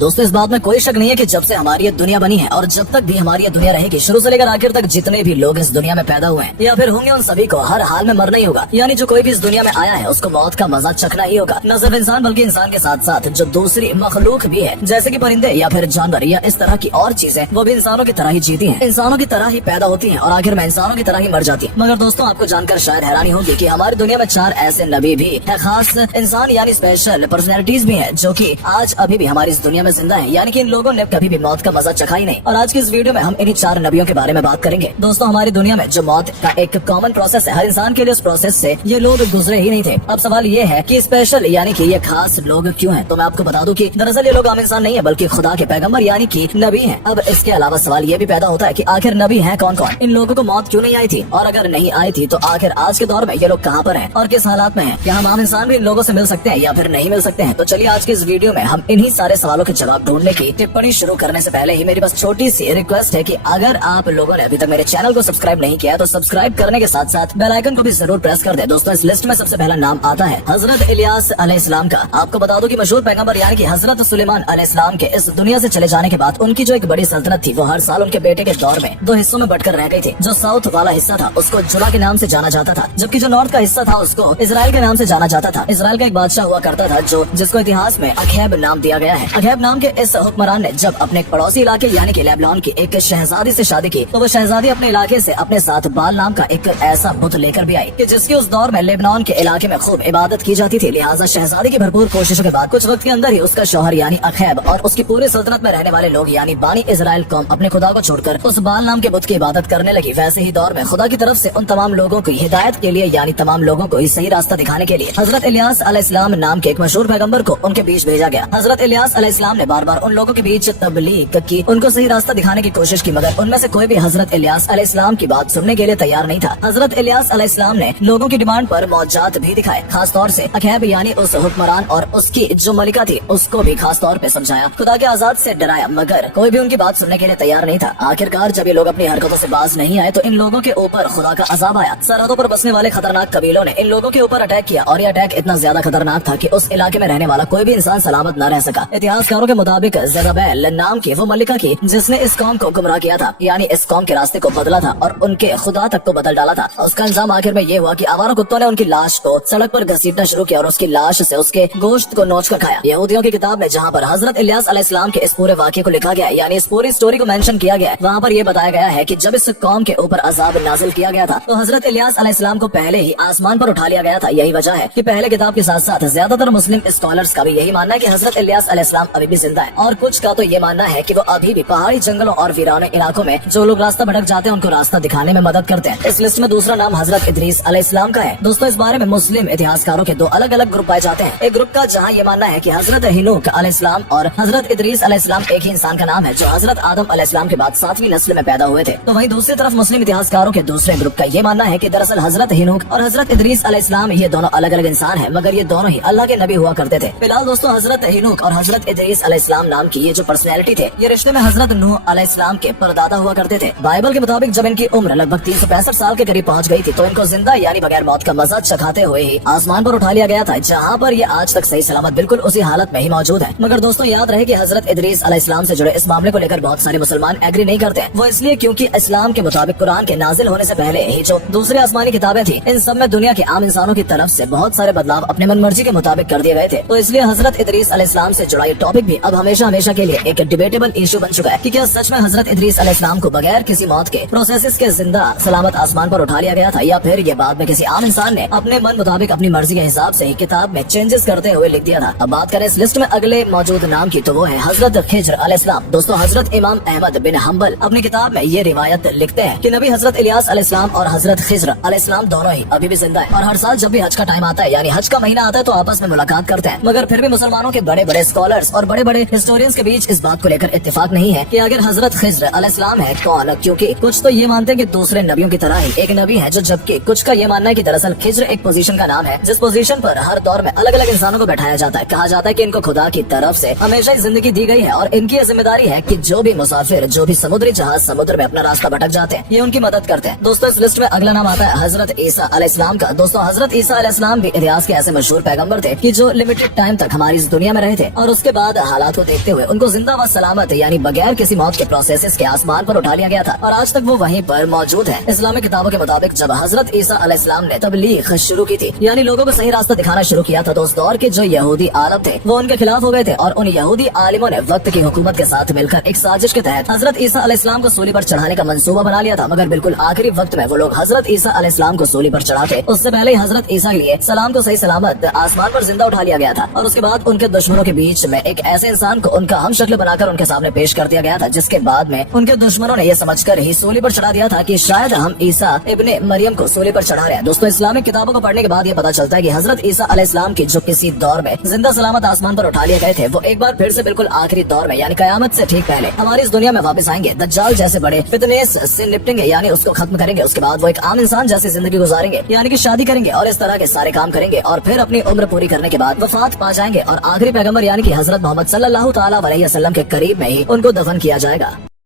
दोस्तों इस बात में कोई शक नहीं है कि जब से हमारी ये दुनिया बनी है और जब तक भी हमारी ये दुनिया रहेगी, शुरू से लेकर आखिर तक जितने भी लोग इस दुनिया में पैदा हुए हैं या फिर होंगे, उन सभी को हर हाल में मरना ही होगा। यानी जो कोई भी इस दुनिया में आया है उसको मौत का मजा चखना ही होगा। न सिर्फ इंसान बल्कि इंसान के साथ साथ जो दूसरी मखलूक भी है, जैसे कि परिंदे या फिर जानवर या इस तरह की और चीजें, वो भी इंसानों की तरह ही जीती हैं, इंसानों की तरह ही पैदा होती हैं और आखिर में इंसानों की तरह ही मर जाती है। मगर दोस्तों आपको जानकर शायद हैरानी होगी कि हमारी दुनिया में 4 ऐसे नबी भी है, खास इंसान यानी स्पेशल पर्सनैलिटीज भी हैं, जो कि आज अभी भी हमारी इस दुनिया में जिंदा है। यानी कि इन लोगों ने कभी भी मौत का मजा चखा ही नहीं। और आज की इस वीडियो में हम इन्हीं 4 नबियों के बारे में बात करेंगे। दोस्तों हमारी दुनिया में जो मौत का एक कॉमन प्रोसेस है, हर इंसान के लिए उस प्रोसेस से ये लोग गुजरे ही नहीं थे। अब सवाल ये है कि स्पेशल यानी कि ये खास लोग क्यों हैं? तो मैं आपको बता दूं कि दरअसल ये लोग आम इंसान नहीं है बल्कि खुदा के पैगंबर यानी कि नबी हैं। अब इसके अलावा सवाल ये भी पैदा होता है कि आखिर नबी हैं कौन कौन? इन लोगों को मौत क्यों नहीं आई थी? और अगर नहीं आई थी तो आखिर आज के दौर में ये लोग कहाँ पर हैं और किस हालात में हैं? क्या हम आम इंसान भी इन लोगों से मिल सकते हैं या फिर नहीं मिल सकते हैं? तो चलिए आज की इस वीडियो में हम इन्हीं सारे सवालों के जवाब ढूंढने की टिप्पणी शुरू करने से पहले ही मेरी बस छोटी सी रिक्वेस्ट है कि अगर आप लोगों ने अभी तक मेरे चैनल को सब्सक्राइब नहीं किया है तो सब्सक्राइब करने के साथ साथ बेल आइकन को भी जरूर प्रेस कर दे। दोस्तों इस लिस्ट में सबसे पहला नाम आता है हजरत इलियास अलैहिस्सलाम का। आपको बता दूं कि मशहूर पैगंबर यानी कि हजरत सुलेमान अलैहिस्सलाम के इस दुनिया से चले जाने के बाद उनकी जो एक बड़ी सल्तनत थी वो हर साल उनके बेटे के दौर में 2 हिस्सों में बंटकर रह गई थी। जो साउथ वाला हिस्सा था उसको जुला के नाम से जाना जाता था, जबकि जो नॉर्थ का हिस्सा था उसको इजराइल के नाम से जाना जाता था। इजराइल का एक बादशाह हुआ करता था जिसको इतिहास में अखैब नाम दिया गया है। अखैब नाम के इस हुक्मरान ने जब अपने एक पड़ोसी इलाके यानी कि लेबनान की एक शहजादी से शादी की तो वो शहजादी अपने इलाके से अपने साथ बाल नाम का एक ऐसा बुत लेकर भी आई कि जिसकी उस दौर में लेबनान के इलाके में खूब इबादत की जाती थी। लिहाजा शहजादी की भरपूर कोशिशों के बाद कुछ वक्त के अंदर ही उसका शौहर यानी अखैब और उसकी पूरी सल्तनत में रहने वाले लोग यानी बानी इजराइल कौम अपने खुदा को छोड़कर उस बाल नाम के बुत की इबादत करने लगी। वैसे ही दौर में खुदा की तरफ से उन तमाम लोगों की हिदायत के लिए यानी तमाम लोगों को सही रास्ता दिखाने के लिए हजरत इलियास अलैहिस्सलाम नाम के एक मशहूर पैगंबर को उनके बीच भेजा गया। हजरत इलियास अलैहिस्सलाम ने बार बार उन लोगों के बीच तबलीग की, उनको सही रास्ता दिखाने की कोशिश की, मगर उनमें से कोई भी हजरत इलियास अलैहिस्सलाम की बात सुनने के लिए तैयार नहीं था। हजरत इलियास अलैहिस्सलाम ने लोगों की डिमांड पर मौजात भी दिखाए, खास तौर से अखैब यानी उस हुक्मरान और उसकी जो मलिका थी उसको भी खास तौर पे समझाया, खुदा के आजाद से डराया, मगर कोई भी उनकी बात सुनने के लिए तैयार नहीं था। आखिरकार जब ये लोग अपनी हरकतों से बाज नहीं आए तो इन लोगों के ऊपर खुदा का अजाब आया। सरहदों पर बसने वाले खतरनाक कबीलों ने इन लोगों के ऊपर अटैक किया और ये अटैक इतना ज्यादा खतरनाक था कि उस इलाके में रहने वाला कोई भी इंसान सलामत न रह सका। इतिहासकारों के मुताबिक ज़ेज़ाबेल नाम की वो मलिका की जिसने इस कौम को गुमराह किया था, यानी इस कौम के रास्ते को बदला था और उनके खुदा तक को बदल डाला था, उसका अंजाम आखिर में ये हुआ कि आवारा कुत्तों ने उनकी लाश को सड़क पर घसीटना शुरू किया और उसकी लाश से उसके गोश्त को नोच कर खाया। यहूदियों की किताब में जहाँ पर हजरत इलियास अलैहिस्सलाम के इस पूरे वाक़े को लिखा गया यानी इस पूरी स्टोरी को मेंशन किया गया, वहाँ पर यह बताया गया है कि जब इस कौम के ऊपर अजाब नाजिल किया गया था तो हजरत इलियास अलैहिस्सलाम को पहले ही आसमान पर उठा लिया गया था। यही वजह है कि पहले किताब के साथ साथ ज्यादातर मुस्लिम स्कॉलर्स का भी यही मानना है कि हजरत इलियास अलैहिस्सलाम अभी भी जिंदा है, और कुछ का तो ये मानना है कि वो अभी भी पहाड़ी जंगलों और वीरान इलाकों में जो लोग रास्ता भटक जाते हैं उनको रास्ता दिखाने में मदद करते हैं। इस लिस्ट में दूसरा नाम हजरत इदरीस अलैहिस्सलाम का है। दोस्तों इस बारे में मुस्लिम इतिहासकारों के 2 अलग अलग ग्रुप पाए जाते हैं। एक ग्रुप का जहाँ ये मानना है कि हजरत हिनूक अलैहिस्सलाम और हजरत इदरीस अलैहिस्सलाम एक ही इंसान का नाम है जो हजरत आदम अलैहिस्सलाम के बाद 7वीं नस्ल में पैदा हुए थे। तो वहीं दूसरी तरफ मुस्लिम इतिहासकारों के दूसरे ग्रुप का ये मानना है कि दरअसल हजरत हिनूक और हजरत इदरीस अलैहिस्सलाम ये दोनों अलग अलग इंसान है, मगर ये दोनों ही अल्लाह के नबी हुआ करते थे। फिलहाल दोस्तों हजरत हिनूक और हजरत इदरीस अलैहिस्सलाम नाम की ये जो पर्सनैलिटी थे ये रिश्ते में हजरत नूह अलैहिस्सलाम के परदादा हुआ करते थे। बाइबल के मुताबिक जब इनकी उम्र लगभग 365 साल के करीब पहुंच गई थी तो इनको जिंदा यानी बगैर मौत का मजा चखाते हुए ही आसमान पर उठा लिया गया था, जहाँ पर ये आज तक सही सलामत बिल्कुल उसी हालत में ही मौजूद है। मगर दोस्तों याद रहे कि हजरत इदरीस अलैहिस्सलाम से जुड़े इस मामले को लेकर बहुत सारे मुसलमान एग्री नहीं करते हैं। वो इसलिए क्योंकि इस्लाम के मुताबिक कुरान के नाजिल होने से पहले ही जो दूसरे आसमानी किताबें थी इन सब में दुनिया के आम इंसानों की तरफ से बहुत सारे बदलाव अपने मन मर्जी के मुताबिक कर दिए गए थे। तो इसलिए हजरत इदरीस अलैहिस्सलाम से जुड़ा ये टॉपिक भी अब हमेशा हमेशा के लिए एक डिबेटेबल इशू बन चुका है कि क्या सच में हजरत इदरीस अलैहिस्सलाम को बगैर किसी मौत के प्रोसेस के जिंदा सलामत आसमान पर उठा लिया गया था, या फिर ये बाद में किसी आम इंसान ने अपने मन मुताबिक अपनी मर्जी के हिसाब से ही किताब में चेंजेस करते हुए लिख दिया था। अब बात करें इस लिस्ट में अगले मौजूद नाम की तो वो है हजरत खिज्र अलैहिस्सलाम। दोस्तों हजरत इमाम अहमद बिन हम्बल अपनी किताब में ये रिवायत लिखते हैं कि नबी हजरत इलियास अलैहिस्सलाम और हजरत खिज्र अलैहिस्सलाम दोनों ही अभी भी जिंदा है और हर साल जब भी हज का टाइम आता है यानी हज का महीना आता है तो आपस में मुलाकात करते हैं। मगर फिर भी मुसलमानों के बड़े बड़े स्कॉलर्स और बड़े बड़े हिस्टोरियंस के बीच इस बात को लेकर इत्तेफाक नहीं है कि अगर हजरत खिज्र अलैहिस्सलाम है कौन, क्योंकि कुछ तो ये मानते हैं कि दूसरे नबियों की तरह ही एक नबी है, जो जबकि कुछ का ये मानना है कि दरअसल खिज्र एक पोजीशन का नाम है जिस पोजीशन पर हर दौर में अलग अलग इंसानों को बैठाया जाता है। कहा जाता है कि इनको खुदा की तरफ से हमेशा ही जिंदगी दी गई है और इनकी ये जिम्मेदारी है कि जो भी मुसाफिर जो भी समुद्री जहाज समुद्र में अपना रास्ता भटक जाते हैं ये उनकी मदद करते हैं। दोस्तों इस लिस्ट में अगला नाम आता है हजरत ईसा अलैहिस्सलाम का। दोस्तों हजरत ईसा अलैहिस्सलाम भी इतिहास के ऐसे मशहूर पैगंबर थे कि जो लिमिटेड टाइम तक हमारी इस दुनिया में रहे थे और उसके बाद हालात को देखते हुए उनको जिंदा व सलामत यानी बगैर किसी मौत के प्रोसेस के आसमान पर उठा लिया गया था और आज तक वो वहीं पर मौजूद है। इस्लामिक किताबों के मुताबिक जब हजरत ईसा अलैहिस्सलाम ने तबलीग शुरू की थी यानी लोगों को सही रास्ता दिखाना शुरू किया था, तो उस दौर के जो यहूदी आलम थे वो उनके खिलाफ हो गए थे और उन यहूदी आलिमों ने वक्त की हुकूमत के साथ मिलकर एक साजिश के तहत हजरत ईसा अलैहिस्सलाम को सूली पर चढ़ाने का मंसूबा बना लिया था। मगर बिल्कुल आखिरी वक्त में वो लोग हजरत ईसा अलैहिस्सलाम को सूली पर चढ़ाते उससे पहले ही हजरत ईसा के लिए सलाम को सही सलामत आसमान पर जिंदा उठा लिया गया था और उसके बाद उनके दुश्मनों के बीच में एक ऐसे इंसान को उनका हम शक्ल बनाकर उनके सामने पेश कर दिया गया था, जिसके बाद में उनके दुश्मनों ने यह समझकर ही सूली पर चढ़ा दिया था कि शायद हम ईसा इब्ने मरियम को सूली पर चढ़ा रहे हैं। दोस्तों, इस्लामिक किताबों को पढ़ने के बाद ये पता चलता है कि हजरत ईसा अलैहिस्सलाम की जो किसी दौर में जिंदा सलामत आसमान पर उठा लिए गए थे वो एक बार फिर से बिल्कुल आखिरी दौर में यानी कयामत से ठीक पहले हमारी इस दुनिया में वापस आएंगे, दज्जाल जैसे बड़े फितनेस से निपटेंगे यानी उसको खत्म करेंगे। उसके बाद वो एक आम इंसान जैसी जिंदगी गुजारेंगे यानी कि शादी करेंगे और इस तरह के सारे काम करेंगे और फिर अपनी उम्र पूरी करने के बाद वफात पा जाएंगे और आखिरी पैगंबर यानी कि हजरत मोहम्मद सल्लल्लाहु तआला अलैहि वसल्लम के करीब में ही उनको दफन किया जाएगा।